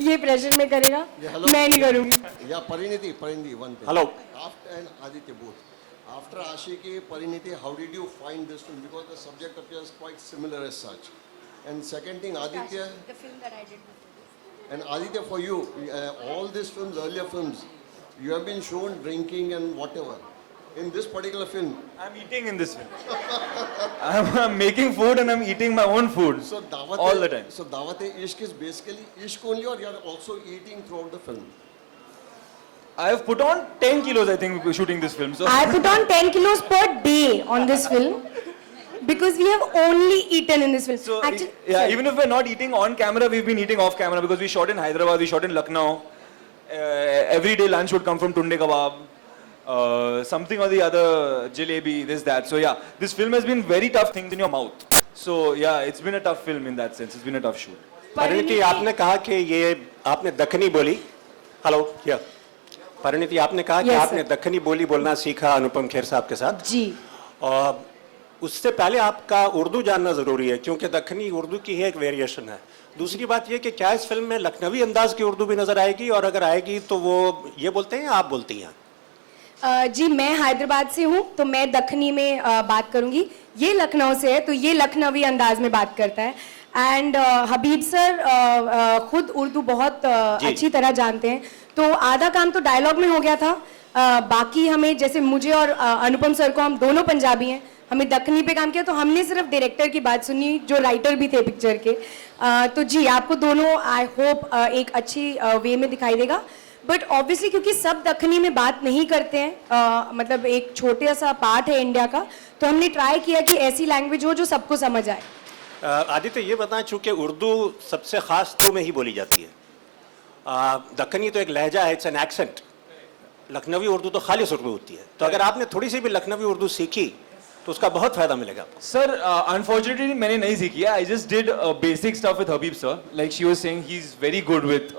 ये प्रेशर में करेगा, मैं नहीं करूंगी. Yeah, Pariniti, one thing. Hello. After and Aditya both. After Ashiki, Pariniti, how did you find this film? Because the subject appears quite similar as such. And second thing, Aditya. The film that I did before this. And Aditya, for you, all these films, earlier films, you have been shown drinking and whatever. In this particular film, I'm eating in this film. I'm making food and I'm eating my own food. so Dawat all the time. So Dawat-e-Ishq is basically Ishq only, or you are also eating throughout the film? I have put on 10 kilos, I think, shooting this film. So I put on 10 kilos per day on this film because we have only eaten in this film. So, Actually, yeah, sorry. even if we're not eating on camera, we've been eating off camera because we shot in Hyderabad, we shot in Lucknow. Every day lunch would come from Tunde Kebab. Something or the other, jalebi, this, that. So yeah, this film has been very tough things in your mouth. So yeah, it's been a tough film in that sense. It's been a tough shoot. Parineeti, आपने कहा कि ये आपने दक्खनी बोली. Hello, या परिणीति, आपने कहा कि Yes, आपने दक्खनी बोली बोलना सीखा अनुपम खेर साहब के साथ. जी. और उससे पहले आपका उर्दू जानना जरूरी है क्योंकि दक्खनी उर्दू की ही एक वेरिएशन है. दूसरी बात ये कि क्या इस फिल्म में लखनवी अंदाज की उर्दू भी नजर आएगी, और अगर आएगी तो वो ये बोलते हैं या आप बोलती हैं? जी, मैं हैदराबाद से हूँ तो मैं दखनी में बात करूँगी. ये लखनऊ से है तो ये लखनवी अंदाज में बात करता है. एंड हबीब सर खुद उर्दू बहुत अच्छी तरह जानते हैं, तो आधा काम तो डायलॉग में हो गया था. बाकी हमें, जैसे मुझे और अनुपम सर को, हम दोनों पंजाबी हैं, हमें दखनी पे काम किया, तो हमने सिर्फ डायरेक्टर की बात सुनी जो राइटर भी थे पिक्चर के. तो जी, आपको दोनों आई होप एक अच्छी वे में दिखाई देगा. बट ऑब्वियसली क्योंकि सब दखनी में बात नहीं करते हैं, मतलब एक छोटा सा पार्ट है इंडिया का, तो हमने ट्राई किया कि ऐसी लैंग्वेज हो जो सबको समझ आए. आदित्य, ये बताएं, चूंकि उर्दू सबसे खास तो में ही बोली जाती है, दक्खनी तो एक लहजा है, इट्स एन एक्सेंट. लखनवी उर्दू तो खालिस उर्दू होती है, तो अगर आपने थोड़ी सी भी लखनवी उर्दू सीखी तो उसका बहुत फायदा मिलेगा आपको. Sir, unfortunately, मैंने नहीं सीखी है. I just did basic stuff with Habib sir. Like she was saying, he's very good with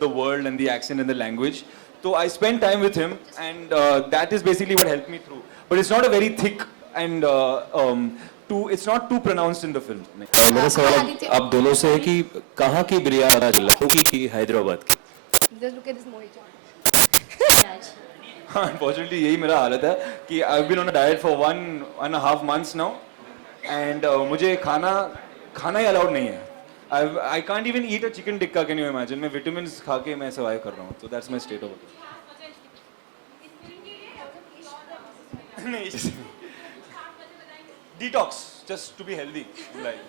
the world and the accent and the language. So I spent time with him, and that is basically what helped me through. But it's not a very thick and it's not too pronounced in the film. मेरा सवाल आप दोनों से है कि कहाँ की बिरयानी, लखनऊ की हैदराबाद की? Just look at this Mohit. Unfortunately, यही मेरा हालत है कि I've been on a diet for 1.5 months now, and मुझे खाना ही अलाउड नहीं है. I can't even eat a chicken tikka. Can you imagine? मैं vitamins खा के मैं survive कर रहा हूँ. So that's my state of it. Detox, just to be healthy in life.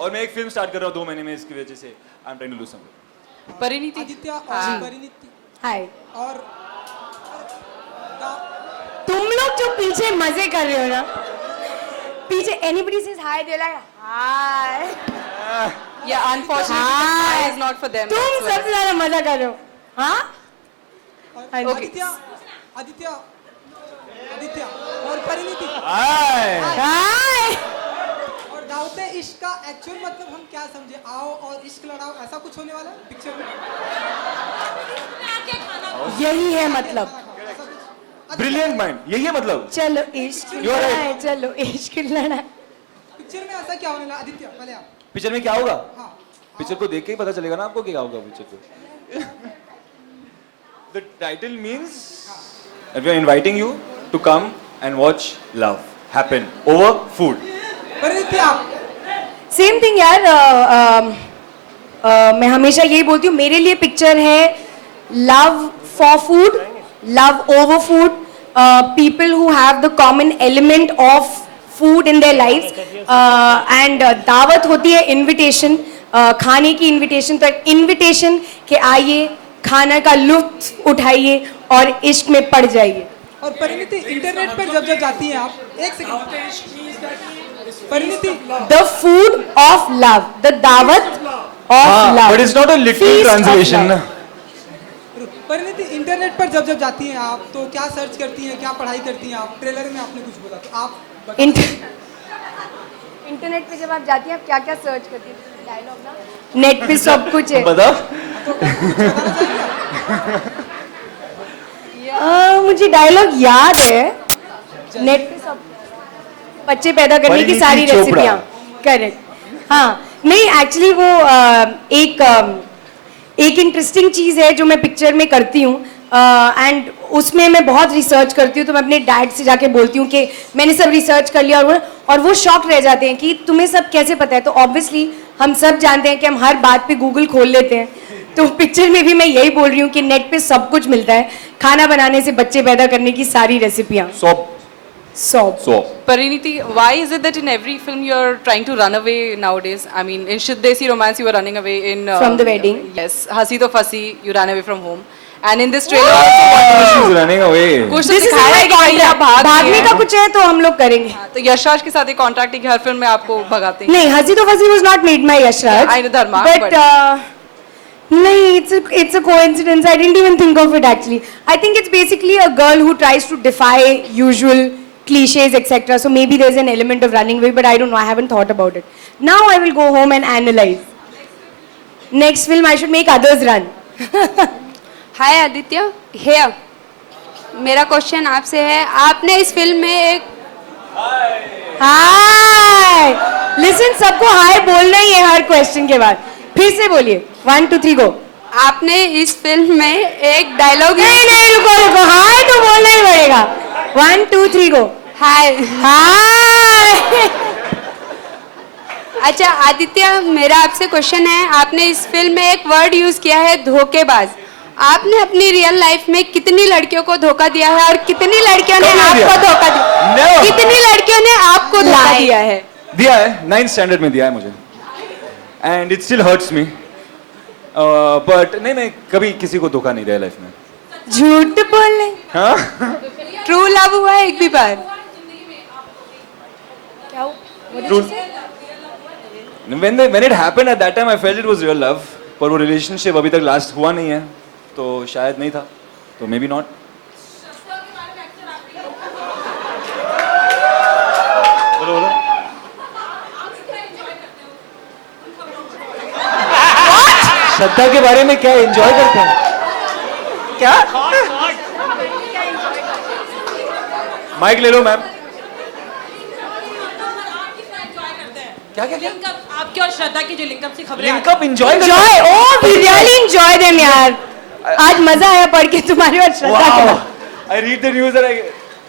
और मैं एक फिल्म स्टार्ट कर रहा हूँ 2 महीने में, इसकी वजह से I'm trying to lose some weight. Parineeti, Aditya और परिणीति हाय. और तुम लोग जो पीछे मजे कर रहे हो ना, पीछे anybody says hi, they're like hi. yeah, unfortunately, Hi. this is not for them. तुम that's what सबसे ज्यादा मजा कर रहे हो. हाँ? और Okay. आदित्य और परिणीति Hi. हाय. और दावते इश्क का एक्चुअल मतलब हम क्या समझे? आओ और इश्क लड़ाओ, ऐसा कुछ होने वाला है पिक्चर में? यही है मतलब. Brilliant mind. यही है मतलब. चलो इश्क You are right. लड़ाए, चलो इश्क लड़ाए. पिक्चर में ऐसा क्या होने वाला? आदित्य पहले आप. पिक्चर में क्या होगा? हाँ. पिक्चर को देख के ही पता चलेगा ना आपको क्या होगा पिक्चर को. The title means that we are inviting you to come and watch love happen over food. Parineeti आप. सेम थिंग यार. मैं हमेशा यही बोलती हूँ, मेरे लिए पिक्चर है love for food, love over food, people who have the common element of food in their lives, and दावत होती है इनविटेशन, खाने की इनविटेशन. तो इनविटेशन कि आइए, खाना का लुत्फ उठाइए और इश्क में पड़ जाइए. और परिणीति, इंटरनेट पर जब जब जाती हैं आप, एक second. Parineeti, the food of love, the daawat of love. But it's not a literal Feast of translation. love. Parineeti, internet पर जब जब जाती हैं आप तो क्या सर्च करती हैं, क्या पढ़ाई करती हैं आप? ट्रेलर में आपने कुछ बोला, तो आप इंटरनेट पे जब आप जाती हैं, आप क्या क्या सर्च करती हैं? डायलॉग ना, नेट पे सब कुछ है. बता. मुझे डायलॉग याद है. नेट पे सब बच्चे पैदा करने की सारी परिणीति चोपड़ा. रेसिपियाँ. करेक्ट. हाँ, नहीं एक्चुअली वो एक एक इंटरेस्टिंग चीज़ है जो मैं पिक्चर में करती हूँ एंड उसमें मैं बहुत रिसर्च करती हूँ, तो मैं अपने डैड से जाके बोलती हूँ कि मैंने सब रिसर्च कर लिया, और वो शॉक रह जाते हैं कि तुम्हें सब कैसे पता है। तो ऑब्वियसली हम सब जानते हैं कि हम हर बात पे गूगल खोल लेते हैं, तो पिक्चर में भी मैं यही बोल रही हूँ कि नेट पे सब कुछ मिलता है, खाना बनाने से बच्चे पैदा करने की सारी रेसिपियाँ। सॉब Pariniti, why is it that in every film you're trying to run away nowadays? I mean, in Shid Desi Romance you were running away in... From the wedding. Yes. Hasi To Fasi, you ran away from home. And in this trailer also what She's running away. कुछ तो This is दिखाया my है कि भाई आप contract. भागने भागने का कुछ है तो हम लोग करेंगे। तो यशराज के साथ एक कॉन्ट्रैक्ट है कि हर फिल्म में आपको भगाते हैं। नहीं, हंसी तो फंसी was not made by Yashraj. I know Dharma, but नहीं, it's a coincidence. I didn't even think of it actually. I think it's basically a girl who tries to defy usual cliches, etc. So maybe there's an element of running away, but I don't know. I haven't thought about it. Now I will go home and analyze. Next film I should make others run. Hi Aditya, here मेरा question आपसे है, आपने इस film में एक हाय listen, सबको हाय बोलना ही है हर क्वेश्चन के बाद। फिर से बोलिए, 1 2 3 गो। आपने इस फिल्म में एक डायलॉग नहीं रुको, हाय तो बोलना ही पड़ेगा। 1 2 3 गो। हाय हाय अच्छा आदित्य, मेरा आपसे क्वेश्चन है, आपने इस फिल्म में एक वर्ड यूज किया है धोखेबाज। आपने अपनी रियल लाइफ में कितनी लड़कियों को धोखा दिया है और कितनी लड़कियों ने आपको धोखा दिया? कितनी लड़कियों ने आपको धोखा दिया है? दिया है, 9th स्टैंडर्ड में दिया है मुझे, and it still hurts me, but नहीं, मैं कभी किसी को धोखा नहीं दिया लाइफ में। झूठ बोलने। हाँ? ट्रू लव हुआ है एक भी बार? When it happened at that time, I felt it was real love, पर वो रिलेशनशिप अभी तक लास्ट हुआ नहीं है, तो शायद नहीं था, तो मे बी नॉट। बोलो बोलो। श्रद्धा के बारे में क्या एंजॉय करते हैं क्या? माइक ले लो मैम। क्या क्या क्या? आपके और श्रद्धा की जो लिंकअप से खबरें linkup enjoy Enjoy, oh we really enjoy them यार। आज मजा आया पढ़ के तुम्हारे और श्रद्धा के। आई रीड द न्यूज़ और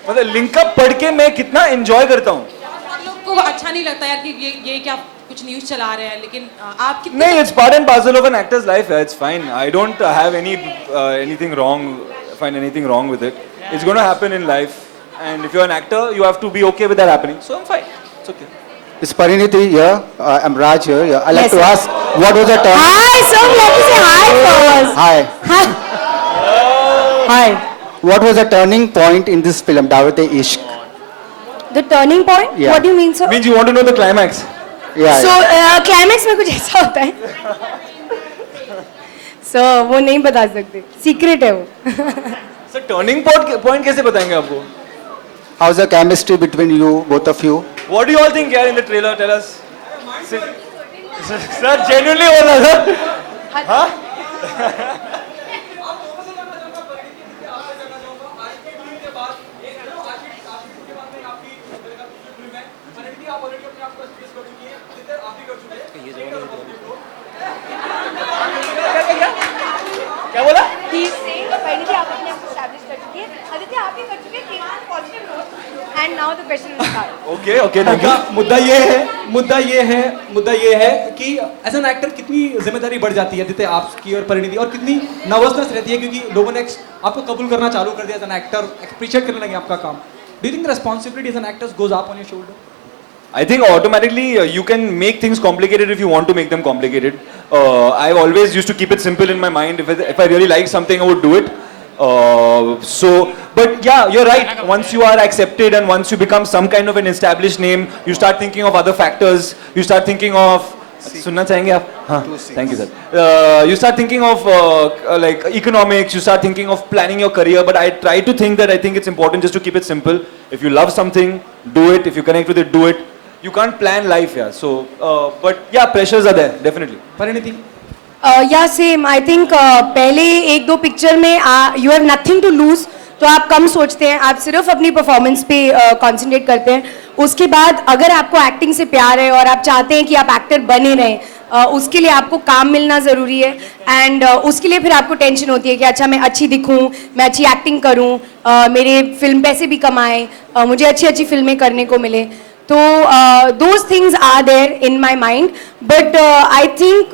मतलब लिंकअप पढ़ के मैं कितना एंजॉय करता हूँ। आप लोग को अच्छा नहीं लगता यार कि ये क्या कुछ न्यूज़ चला रहे हैं, लेकिन आप कितने नहीं, it's part and parcel of an actor's life. It's fine. I don't have anything wrong. Find anything wrong with it. It's going to happen in life, and if you're an actor, you have to be okay with that happening. So I'm fine. It's okay. Is Pariniti here? I'm Raj here. Yeah. I'd like Yes, to sir. ask, what was the turn? Hi, so let me say hi first. Hi. Hi. What was the turning point in this film, Dawat Ishq? The turning point? Yeah. What do you mean, sir? Means you want to know the climax? Yeah. So climax में कुछ ऐसा होता है। So वो नहीं बता सकते, secret है वो। So turning point कैसे बताएंगे आपको? How's the chemistry between you, both of you? What do you all think यार in the trailer? Tell us. Sir, genuinely बोलना sir. हाँ? क्या बोला? He's saying पहले भी आप अपने आप को establish कर चुकी है, आदित्य आप ही कर चुके हैं, keep on positive note, and now the question will start. Okay, okay, thank you. मुद्दा ये है कि एज एन एक्टर कितनी जिम्मेदारी बढ़ जाती है आदित्य आपकी और परिणीति, और कितनी नर्वसनेस रहती है क्योंकि लोगों ने आपको कबूल करना चालू कर दिया एज एन एक्टर, अप्रिशिएट करने लगे आपका काम। Do you think the responsibility as an actor goes up on your shoulder? I think automatically you can make things complicated if you want to make them complicated. I've always used to keep it simple in my mind. If I really like something, I would do it. But yeah, you're right. Once you are accepted and once you become some kind of an established name, you start thinking of other factors. You start thinking of. सुनना चाहेंगे आप? हाँ. Thank you, sir. You start thinking of like economics. You start thinking of planning your career. But I try to think that I think it's important just to keep it simple. If you love something, do it. If you connect with it, do it. You can't plan life, yeah. So, but yeah, pressures are there, definitely. Parineeti? Yeah, same. I think पहले एक दो picture में you have nothing to lose, तो आप कम सोचते हैं, आप सिर्फ अपनी परफॉर्मेंस पे कंसंट्रेट करते हैं। उसके बाद अगर आपको एक्टिंग से प्यार है और आप चाहते हैं कि आप एक्टर बने रहें, उसके लिए आपको काम मिलना ज़रूरी है एंड उसके लिए फिर आपको टेंशन होती है कि अच्छा मैं अच्छी दिखूं, मैं अच्छी एक्टिंग करूं, मेरे फिल्म पैसे भी कमाएं, मुझे अच्छी अच्छी फिल्में करने को मिले. तो those things are there in my mind, but I think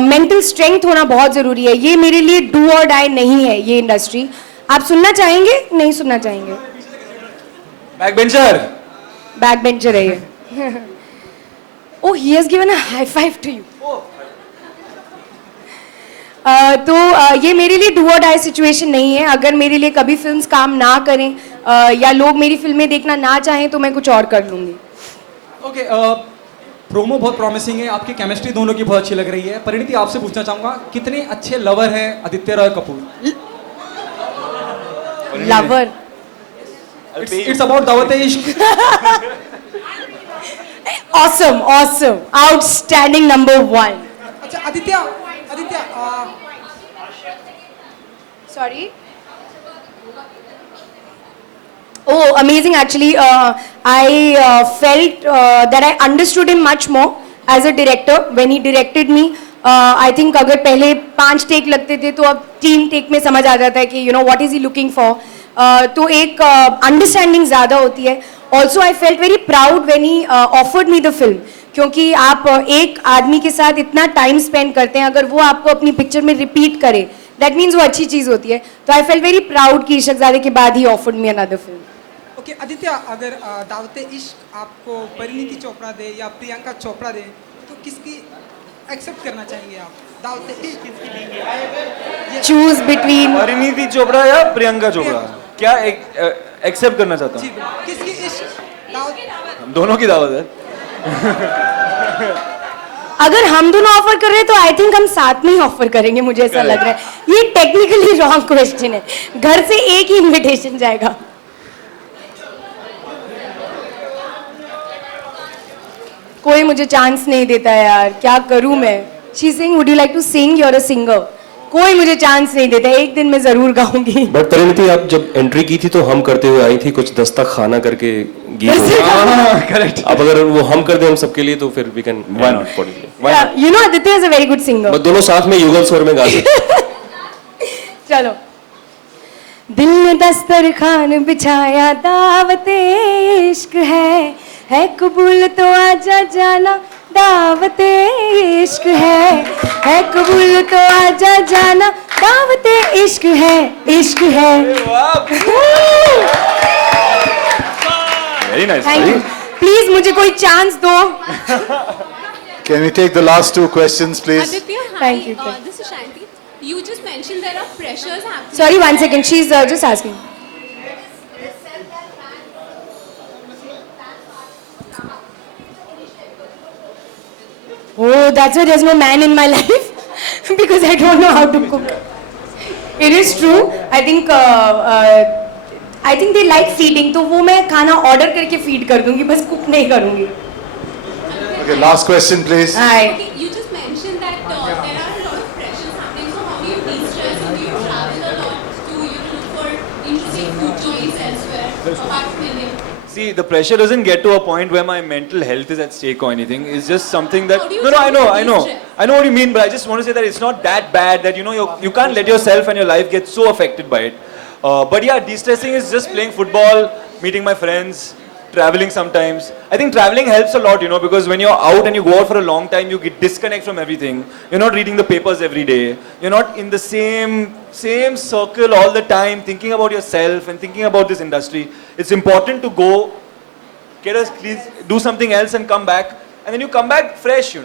mental strength होना बहुत ज़रूरी है. ये मेरे लिए डू और डाई नहीं है ये इंडस्ट्री. आप सुनना चाहेंगे? नहीं सुनना चाहेंगे? Back bencher. बैक बेंचर है ये. Oh, he has given a high five to you. तो ये मेरे लिए डू और डाई सिचुएशन नहीं है. अगर मेरे लिए कभी फिल्म्स काम ना करें या लोग मेरी फिल्में देखना ना चाहें तो मैं कुछ और कर लूँगी. ओके, प्रोमो बहुत प्रॉमिसिंग है, आपकी केमिस्ट्री दोनों की बहुत अच्छी लग रही है. परिणीति, आपसे पूछना चाहूंगा, कितने अच्छे लवर हैं Aditya Roy Kapur? Lover. It's about Daawat-e-Ishq. Awesome, awesome, outstanding, number one. अच्छा Aditya, Sorry. Oh, amazing! Actually, I felt that I understood him much more as a director when he directed me. I think अगर पहले 5 टेक लगते थे तो अब 3 take में समझ आ जाता है कि you know what is he looking for. तो एक अंडरस्टैंडिंग ज़्यादा होती है. Also I felt very proud when he offered me the film, क्योंकि आप एक आदमी के साथ इतना टाइम स्पेंड करते हैं, अगर वो आपको अपनी पिक्चर में रिपीट करे दैट मीन्स वो अच्छी चीज़ होती है. तो आई फेल्ट वेरी प्राउड कि इशकज़ादे के बाद ही offered me another film. Okay Aditya, अगर दावत-ए-इश्क आपको परिणीति चोपड़ा दे या प्रियंका चोपड़ा दे तो किसकी एक्सेप्ट करना चाहेंगे आप? दावत-ए-इश्क किसकी लेंगे? चूज बिटवीन परिणीति चोपड़ा या प्रियंका चोपड़ा? क्या एक्सेप्ट करना चाहता हूँ? किसकी इश्क? दावत. दोनों की दावत है. अगर हम दोनों ऑफर कर रहे हैं तो आई थिंक हम साथ में ही ऑफर करेंगे. मुझे ऐसा लग रहा है ये टेक्निकली रॉन्ग क्वेश्चन है. घर से एक ही इनविटेशन जाएगा. कोई मुझे चांस नहीं देता यार, क्या करूं मैं? She sing, would you like to sing? You are a singer. कोई मुझे चांस नहीं देता. एक दिन मैं जरूर गाऊंगी. बट परिणीति, आप जब एंट्री की थी तो हम करते हुए आई थी, कुछ दस्ता खाना करके गीत. करेक्ट. अब अगर वो हम कर दें हम सबके लिए तो फिर we can why not. You know Aditya is a very good singer. बस दोनों साथ में युगल स्वर में गा सकते. चलो. दिल ने दस्तरखान बिछाया, दावत-ए-इश्क है कबूल तो आजा जाना, दावत-ए-इश्क है कबूल तो आजा जाना, दावत-ए-इश्क है, इश्क है. Very nice. Thank you. Please मुझे कोई चांस दो. Can we take the last 2 questions, please? Aditya, hi. Thank you. This is Shanti. You just mentioned there are pressures happening. Sorry, 1 second. She's just asking. Oh, that's why there's no man in my life because I don't know how to cook. It is true. I think they like feeding. तो वो मैं खाना order करके feed कर दूंगी, बस cook नहीं करूंगी. Okay, last question, please. Hi. You just mentioned that there are a lot of pressures happening. So how do you de-stress? And do you travel a lot to look for interesting food joints elsewhere apart from India? See, the pressure doesn't get to a point where my mental health is at stake or anything. It's just something that... How do you No, I travel know. to de-stress? I know what you mean, but I just want to say that it's not that bad that, you can't let yourself and your life get so affected by it. But yeah, de-stressing is just playing football, meeting my friends, traveling sometimes. I think traveling helps a lot, because when you're out and you go out for a long time, you get disconnect from everything. You're not reading the papers every day. You're not in the same circle all the time, thinking about yourself and thinking about this industry. It's important to go, do something else and come back. And then you come back fresh,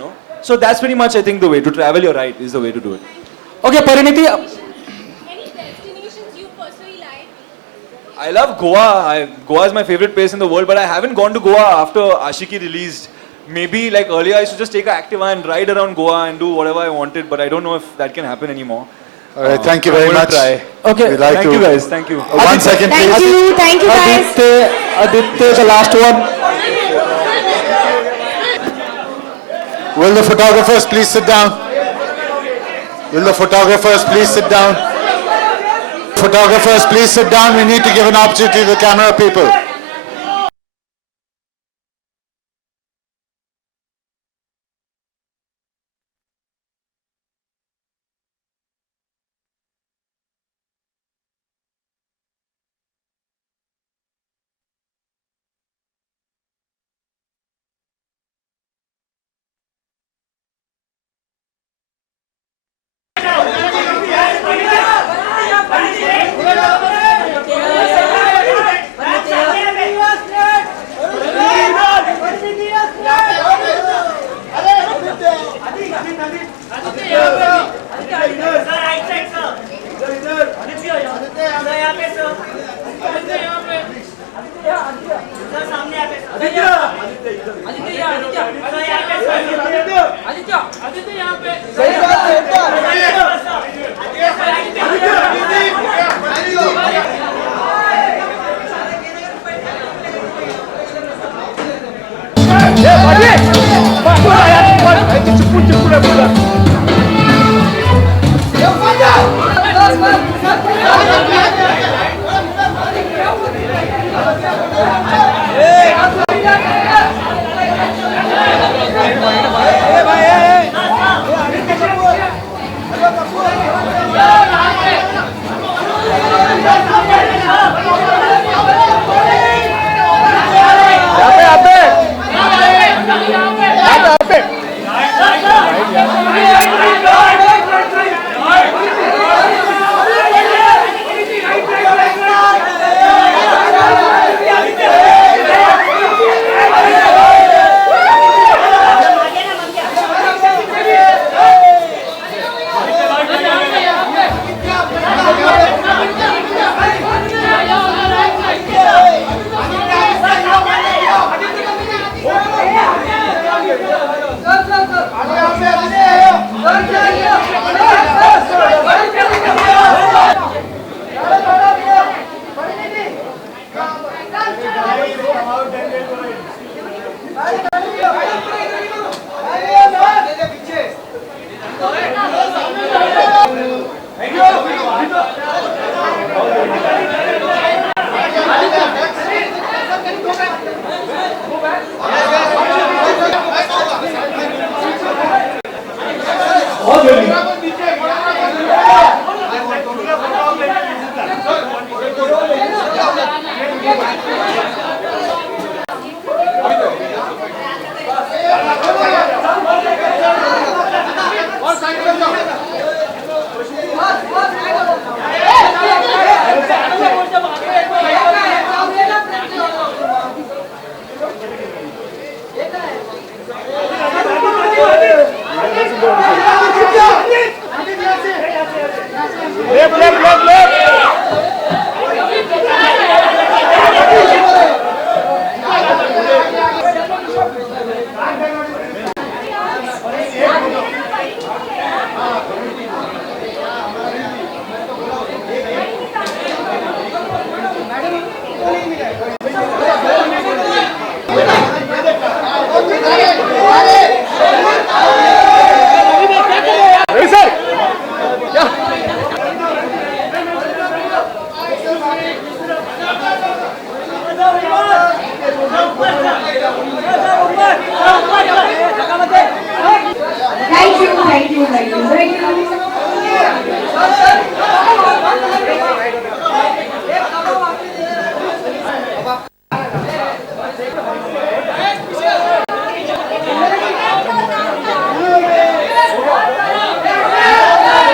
So that's pretty much, I think, the way to travel. You're right, is the way to do it. Okay, Parineeti. Any destinations you personally like? I love Goa. Goa is my favorite place in the world, but I haven't gone to Goa after Ashiki released. Maybe like earlier, I used to just take an Activa and ride around Goa and do whatever I wanted, but I don't know if that can happen anymore. All right, thank you very I'm gonna much. try. Okay, We'd like Thank to- you guys. Thank you. 1 second, Thank please. you guys. Aditya, the last one. Will the photographers please sit down? Will the photographers please sit down? Photographers, please sit down. We need to give an opportunity to the camera people.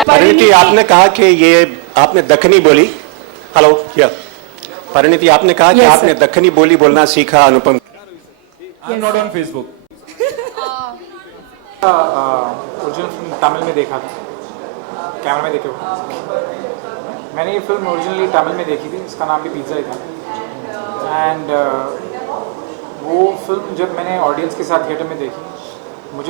Parineeti, आपने कहा कि ये आपने दक्खनी बोली, hello या परिणीति, आपने कहा कि आपने दक्खनी बोली बोलना सीखा अनुपम। I'm not on Facebook. Original film Tamil में देखा था, कैमरा में देखे हो। मैंने ये फिल्म ओरिजिनली तमिल में देखी थी, इसका नाम भी पिज़्ज़ा ही था। एंड वो फिल्म जब मैंने ऑडियंस के साथ थिएटर में देखी, मुझे